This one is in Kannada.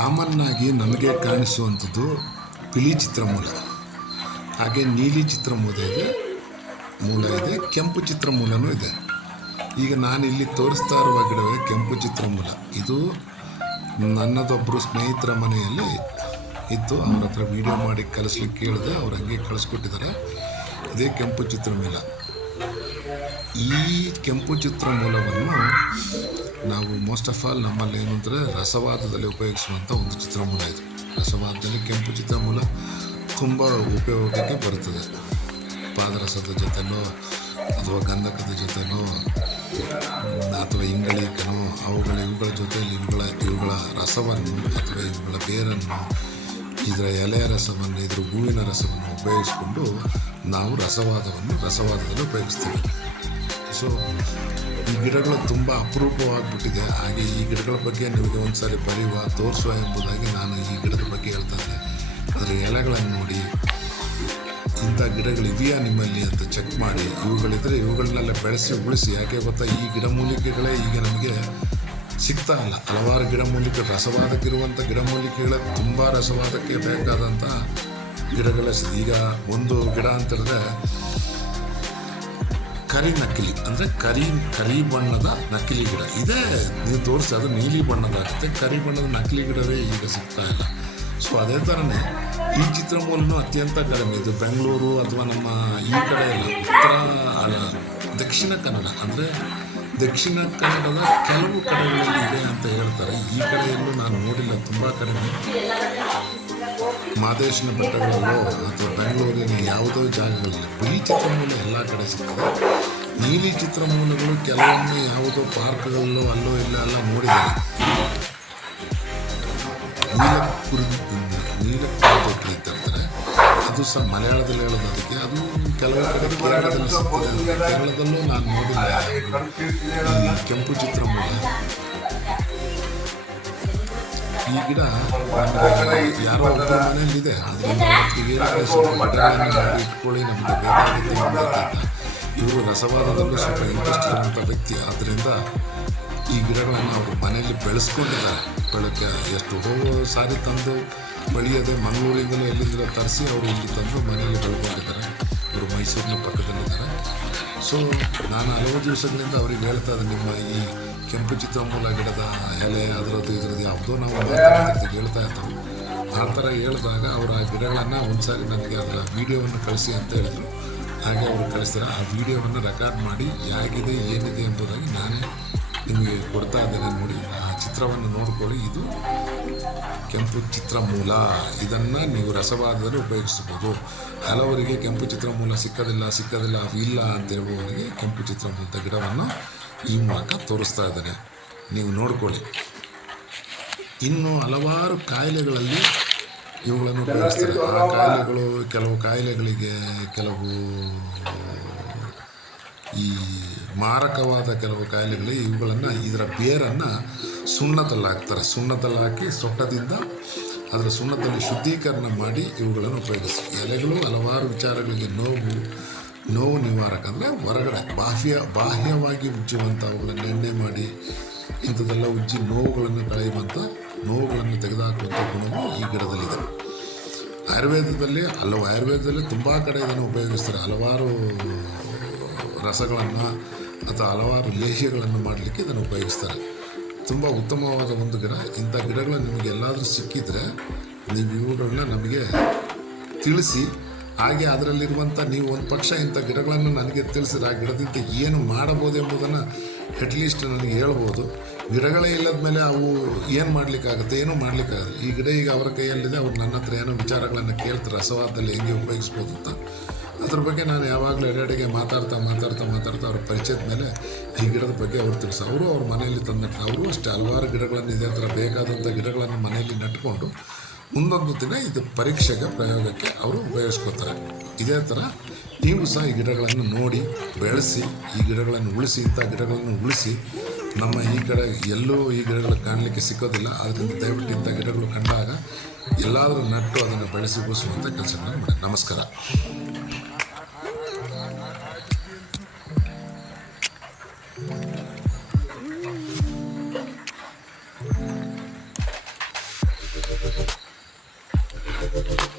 ಕಾಮನ್ನಾಗಿ ನಮಗೆ ಕಾಣಿಸುವಂಥದ್ದು ಬಿಳಿ ಚಿತ್ರಮೂಲ. ಹಾಗೆ ನೀಲಿ ಚಿತ್ರಮೂಲ ಇದೆ, ಮೂಲ ಇದೆ, ಕೆಂಪು ಚಿತ್ರಮೂಲನೂ ಇದೆ. ಈಗ ನಾನು ಇಲ್ಲಿ ತೋರಿಸ್ತಾ ಇರುವ ಗಿಡವೇ ಕೆಂಪು ಚಿತ್ರಮೂಲ. ಇದು ನನ್ನದೊಬ್ಬರು ಸ್ನೇಹಿತರ ಮನೆಯಲ್ಲಿ ಇತ್ತು. ಅವ್ರ ಹತ್ರ ವಿಡಿಯೋ ಮಾಡಿ ಕಲಿಸ್ಲಿಕ್ಕೆ ಕೇಳಿದೆ. ಅವ್ರು ಹಂಗೆ ಕಳಿಸ್ಕೊಟ್ಟಿದ್ದಾರೆ. ಇದೇ ಕೆಂಪು ಚಿತ್ರಮೂಲ. ಈ ಕೆಂಪು ಚಿತ್ರಮೂಲವನ್ನು ನಾವು ಮೋಸ್ಟ್ ಆಫ್ ಆಲ್ ನಮ್ಮಲ್ಲಿ ಏನು ಅಂದರೆ ರಸವಾದದಲ್ಲಿ ಉಪಯೋಗಿಸುವಂಥ ಒಂದು ಚಿತ್ರಮೂಲ ಇದು. ರಸವಾದದಲ್ಲಿ ಕೆಂಪು ಚಿತ್ರಮೂಲ ತುಂಬ ಉಪಯೋಗಕ್ಕೆ ಬರುತ್ತದೆ. ಪಾದರಸದ ಜೊತೆನೋ, ಅಥವಾ ಗಂಧಕದ ಜೊತೆನೋ ಅಥವಾ ಇಂಗಳಿಕನೋ ಅವುಗಳ, ಇವುಗಳ ಜೊತೆಯಲ್ಲಿ ಇವುಗಳ ಇವುಗಳ ರಸವನ್ನು ಅಥವಾ ಇವುಗಳ ಬೇರನ್ನು, ಇದರ ಎಲೆಯ ರಸವನ್ನು, ಇದರ ಹೂವಿನ ರಸವನ್ನು ಉಪಯೋಗಿಸಿಕೊಂಡು ನಾವು ರಸವಾದವನ್ನು, ರಸವಾದದಲ್ಲಿ ಉಪಯೋಗಿಸ್ತೀವಿ. ಸೊ ಈ ಗಿಡಗಳು ತುಂಬ ಅಪರೂಪವಾಗಿಬಿಟ್ಟಿದೆ. ಹಾಗೆ ಈ ಗಿಡಗಳ ಬಗ್ಗೆ ನಿಮಗೆ ಒಂದು ಸಾರಿ ಬರೆಯುವ, ತೋರಿಸುವ ಎಂಬುದಾಗಿ ನಾನು ಈ ಗಿಡದ ಬಗ್ಗೆ ಹೇಳ್ತಾ ಇದ್ದೆ. ಅದರ ಎಲೆಗಳನ್ನು ನೋಡಿ, ಇಂಥ ಗಿಡಗಳಿದೆಯಾ ನಿಮ್ಮಲ್ಲಿ ಅಂತ ಚೆಕ್ ಮಾಡಿ. ಇವುಗಳಿದ್ದರೆ ಇವುಗಳನ್ನೆಲ್ಲ ಬೆಳೆಸಿ, ಉಳಿಸಿ. ಯಾಕೆ ಗೊತ್ತಾ? ಈ ಗಿಡಮೂಲಿಕೆಗಳೇ ಈಗ ನಮಗೆ ಸಿಗ್ತಾ ಇಲ್ಲ. ಹಲವಾರು ಗಿಡಮೂಲಿಕೆ ರಸವಾದಕ್ಕಿರುವಂಥ ಗಿಡಮೂಲಿಕೆಗಳೇ ತುಂಬ ರಸವಾದಕ್ಕೆ ಬೇಕಾದಂಥ ಗಿಡಗಳ ಈಗ ಒಂದು ಗಿಡ ಅಂತ ಹೇಳಿದ್ರೆ ಕರಿ ನಕಲಿ ಅಂದರೆ ಕರಿ ಕರಿ ಬಣ್ಣದ ನಕಲಿ ಗಿಡ. ಇದೇ, ನೀವು ತೋರಿಸಿ, ಅದು ನೀಲಿ ಬಣ್ಣದಾಗುತ್ತೆ ಕರಿ ಬಣ್ಣದ ನಕಲಿ ಗಿಡವೇ ಈಗ ಸಿಗ್ತಾ ಇಲ್ಲ. ಸೊ ಅದೇ ಥರನೇ ಈ ಚಿತ್ರಮೂಲನೂ ಅತ್ಯಂತ ಕಡಿಮೆ. ಇದು ಬೆಂಗಳೂರು ಅಥವಾ ನಮ್ಮ ಈ ಕಡೆ ಎಲ್ಲ ಉತ್ತರ, ಅಲ್ಲ, ದಕ್ಷಿಣ ಕನ್ನಡ. ಅಂದರೆ ದಕ್ಷಿಣ ಕನ್ನಡದ ಕೆಲವು ಕಡೆಗಳಲ್ಲಿ ಇದೆ ಅಂತ ಹೇಳ್ತಾರೆ. ಈ ಕಡೆಯಲ್ಲೂ ನಾನು ನೋಡಿಲ್ಲ, ತುಂಬ ಕಡಿಮೆ. ಮಾದೇಶನ ಬೆಟ್ಟಗಳಲ್ಲೋ ಅಥವಾ ಬೆಂಗಳೂರಿನ ಯಾವುದೋ ಜಾಗಗಳಲ್ಲಿ ಬಿಳಿ ಚಿತ್ರಮೂಲ ಎಲ್ಲ ಕಡೆ ಸಿಗ್ತದೆ. ನೀಲಿ ಚಿತ್ರಮೂಲಗಳು ಕೆಲವೊಮ್ಮೆ ಯಾವುದೋ ಪಾರ್ಕ್ಗಳಲ್ಲೋ ಅಲ್ಲೋ ಇಲ್ಲ ಎಲ್ಲ ನೋಡಿದ್ದಾರೆ. ನೀಲ ಕುರಿ ನೀಲ ಕುರಿದೊಟ್ಟಿ ಅಂತ ಹೇಳ್ತಾರೆ ಅದು ಸಹ ಮಲಯಾಳದಲ್ಲಿ ಹೇಳೋದಕ್ಕೆ ಅದು ಕೆಲವು ಕಡೆ ಕೇರಳದಲ್ಲಿ ಸಿಗ್ತದೆ ಕೇರಳದಲ್ಲೂ ನಾನು ನೋಡಿಲ್ಲ ಕೆಂಪು ಕೆಂಪು ಚಿತ್ರಮೂಲ. ಈ ಗಿಡ ಯಾರೋ ಒಬ್ಬರ ಮನೆಯಲ್ಲಿದೆ ಮಾಡಿ ಇಟ್ಕೊಳ್ಳಿ, ನಮಗೆ ಬೇಕಾಗುತ್ತೆ ಇವರು ರಸವಾದದಲ್ಲೂ ಸ್ವಲ್ಪ ಇಂಟ್ರೆಸ್ಟ್ ಇರುವಂಥ ವ್ಯಕ್ತಿ. ಆದ್ದರಿಂದ ಈ ಗಿಡಗಳನ್ನು ಅವರು ಮನೆಯಲ್ಲಿ ಬೆಳೆಸ್ಕೊಂಡಿದ್ದಾರೆ. ಬೆಳಗ್ಗೆ ಎಷ್ಟು ಹೋಗೋ ಸಾರಿ ತಂದು ಬೆಳೆಯದೆ ಮಂಗಳೂರಿಂದಲೇ ಎಲ್ಲಿಂದ ತರಿಸಿ ಅವರು ಇಲ್ಲಿ ತಂದು ಮನೆಯಲ್ಲಿ ಬೆಳ್ಕೊಂಡಿದ್ದಾರೆ ಇವರು ಮೈಸೂರಿನ ಪಕ್ಕದಲ್ಲಿದ್ದಾರೆ. ಸೊ ನಾನು ಹಲವು ದಿವಸಗಳಿಂದ ಅವ್ರಿಗೆ ಹೇಳ್ತಾ ಇದ್ದೆ ನಿಮ್ಮ ಈ ಕೆಂಪು ಚಿತ್ರಮೂಲ ಗಿಡದ ಎಲೆ, ಅದರದ್ದು ಇದರದ್ದು ಯಾವುದೋ ನಾವು ಹೇಳ್ತಾ ಇದ್ದವು. ಆ ಥರ ಹೇಳಿದಾಗ ಅವರು ಆ ಗಿಡಗಳನ್ನು ಒಂದ್ಸಾರಿ ನನಗೆ ಅದರ ವಿಡಿಯೋವನ್ನು ಕಳಿಸಿ ಅಂತ ಹೇಳಿದ್ರು. ಹಾಗೆ ಅವರು ಕಳಿಸ್ತಾರೆ. ಆ ವಿಡಿಯೋವನ್ನು ರೆಕಾರ್ಡ್ ಮಾಡಿ ಹೇಗಿದೆ, ಏನಿದೆ ಎಂಬುದಾಗಿ ನಾನೇ ನಿಮಗೆ ಕೊಡ್ತಾ ಇದ್ದೇನೆ ನೋಡಿ. ಆ ಚಿತ್ರವನ್ನು ನೋಡಿಕೊಳ್ಳಿ. ಇದು ಕೆಂಪು ಚಿತ್ರ ಮೂಲ ಇದನ್ನು ನೀವು ರಸವಾದದಲ್ಲಿ ಉಪಯೋಗಿಸ್ಬೋದು. ಹಲವರಿಗೆ ಕೆಂಪು ಚಿತ್ರಮೂಲ ಸಿಕ್ಕದಿಲ್ಲ ಸಿಕ್ಕದಿಲ್ಲ ಅದು ಇಲ್ಲ ಅಂತ ಹೇಳುವವರಿಗೆ ಕೆಂಪು ಚಿತ್ರಮೂಲದ ಗಿಡವನ್ನು ಈ ಮೂಲಕ ತೋರಿಸ್ತಾ ಇದ್ದೇನೆ. ನೀವು ನೋಡ್ಕೊಳ್ಳಿ. ಇನ್ನು ಹಲವಾರು ಕಾಯಿಲೆಗಳಲ್ಲಿ ಇವುಗಳನ್ನು ಉಪಯೋಗಿಸ್ತಾರೆ. ಆ ಕಾಯಿಲೆಗಳು ಕೆಲವು ಕಾಯಿಲೆಗಳಿಗೆ ಕೆಲವು, ಈ ಮಾರಕವಾದ ಕೆಲವು ಕಾಯಿಲೆಗಳಿಗೆ ಇವುಗಳನ್ನು, ಇದರ ಬೇರನ್ನು ಸುಣ್ಣದಲ್ಲಿ ಹಾಕ್ತಾರೆ ಸುಣ್ಣದಲ್ಲಿ ಹಾಕಿ ಸೊಟ್ಟದಿಂದ ಅದರ ಸುಣ್ಣದಲ್ಲಿ ಶುದ್ಧೀಕರಣ ಮಾಡಿ ಇವುಗಳನ್ನು ಉಪಯೋಗಿಸಿ ಎಲೆಗಳು ಹಲವಾರು ವಿಚಾರಗಳಿಗೆ ನೋವು ನೋವು ನಿವಾರಕ ಅಂದರೆ ಹೊರಗಡೆ, ಬಾಹ್ಯ, ಬಾಹ್ಯವಾಗಿ ಉಜ್ಜುವಂಥ ಅವುಗಳನ್ನು ಎಣ್ಣೆ ಮಾಡಿ ಇಂಥದ್ದೆಲ್ಲ ಉಜ್ಜಿ ನೋವುಗಳನ್ನು ಕಳೆಯುವಂಥ ನೋವುಗಳನ್ನು ತೆಗೆದುಹಾಕುವಂಥ ಗುಣವು ಈ ಗಿಡದಲ್ಲಿದೆ. ಆಯುರ್ವೇದದಲ್ಲಿ ಹಲವು, ಆಯುರ್ವೇದದಲ್ಲಿ ತುಂಬ ಕಡೆ ಇದನ್ನು ಉಪಯೋಗಿಸ್ತಾರೆ. ಹಲವಾರು ರಸಗಳನ್ನು ಅಥವಾ ಹಲವಾರು ಲೇಹ್ಯಗಳನ್ನು ಮಾಡಲಿಕ್ಕೆ ಇದನ್ನು ಉಪಯೋಗಿಸ್ತಾರೆ. ತುಂಬ ಉತ್ತಮವಾದ ಒಂದು ಗಿಡ. ಇಂಥ ಗಿಡಗಳು ನಿಮಗೆ ಎಲ್ಲಾದರೂ ಸಿಕ್ಕಿದರೆ ನೀವು ಇವುಗಳನ್ನ ನಮಗೆ ತಿಳಿಸಿ, ಹಾಗೆ ಅದರಲ್ಲಿರುವಂಥ ನೀವು ಒಂದು ಪಕ್ಷ ಇಂಥ ಗಿಡಗಳನ್ನು ನನಗೆ ತಿಳಿಸಿದ್ರೆ ಆ ಗಿಡದಿಂದ ಏನು ಮಾಡಬಹುದು ಎಂಬುದನ್ನು ಅಟ್ಲೀಸ್ಟ್ ನನಗೆ ಹೇಳ್ಬೋದು. ಗಿಡಗಳೇ ಇಲ್ಲದ ಮೇಲೆ ಅವು ಏನು ಮಾಡಲಿಕ್ಕಾಗುತ್ತೆ, ಏನೂ ಮಾಡಲಿಕ್ಕಾಗಲ್ಲ. ಈ ಗಿಡ ಈಗ ಅವರ ಕೈಯಲ್ಲಿದೆ, ಅವ್ರು ನನ್ನ ಹತ್ರ ಏನೋ ವಿಚಾರಗಳನ್ನು ಕೇಳ್ತಾರೆ ರಸವಾದದಲ್ಲಿ ಹೆಂಗೆ ಉಪಯೋಗಿಸ್ಬೋದು ಅಂತ. ಅದ್ರ ಬಗ್ಗೆ ನಾನು ಯಾವಾಗಲೂ ಎಡೆಡೆಗೆ ಮಾತಾಡ್ತಾ ಮಾತಾಡ್ತಾ ಮಾತಾಡ್ತಾ ಅವ್ರ ಪರಿಚಯದ ಮೇಲೆ ಈ ಗಿಡದ ಬಗ್ಗೆ ಅವ್ರು ತಿಳಿಸ. ಅವರು ಅವ್ರ ಮನೆಯಲ್ಲಿ ತಂದಿಟ್ಟು ಅವರು ಅಷ್ಟೇ ಹಲವಾರು ಗಿಡಗಳನ್ನು ಇದೇ ಥರ ಬೇಕಾದಂಥ ಗಿಡಗಳನ್ನು ಮನೆಯಲ್ಲಿ ನೆಟ್ಕೊಂಡು ಮುಂದೊಂದು ದಿನ ಇದು ಪರೀಕ್ಷೆಗೆ, ಪ್ರಯೋಗಕ್ಕೆ ಅವರು ಉಪಯೋಗಿಸ್ಕೋತಾರೆ. ಇದೇ ಥರ ನೀವು ಸಹ ಈ ಗಿಡಗಳನ್ನು ನೋಡಿ, ಬೆಳೆಸಿ, ಈ ಗಿಡಗಳನ್ನು ಉಳಿಸಿ, ಇಂಥ ಗಿಡಗಳನ್ನು ಉಳಿಸಿ, ನಮ್ಮ ಈ ಕಡೆ ಎಲ್ಲೂ ಈ ಗಿಡಗಳು ಕಾಣಲಿಕ್ಕೆ ಸಿಕ್ಕೋದಿಲ್ಲ. ಆದ್ದರಿಂದ ದಯವಿಟ್ಟು ಇಂಥ ಗಿಡಗಳು ಕಂಡಾಗ ಎಲ್ಲಾದರೂ ನಟ್ಟು ಅದನ್ನು ಬೆಳೆಸಿ, ಉಳಿಸುವಂಥ ಕೆಲಸಗಳನ್ನು ಮಾಡಿ. ನಮಸ್ಕಾರ. ಇದೆ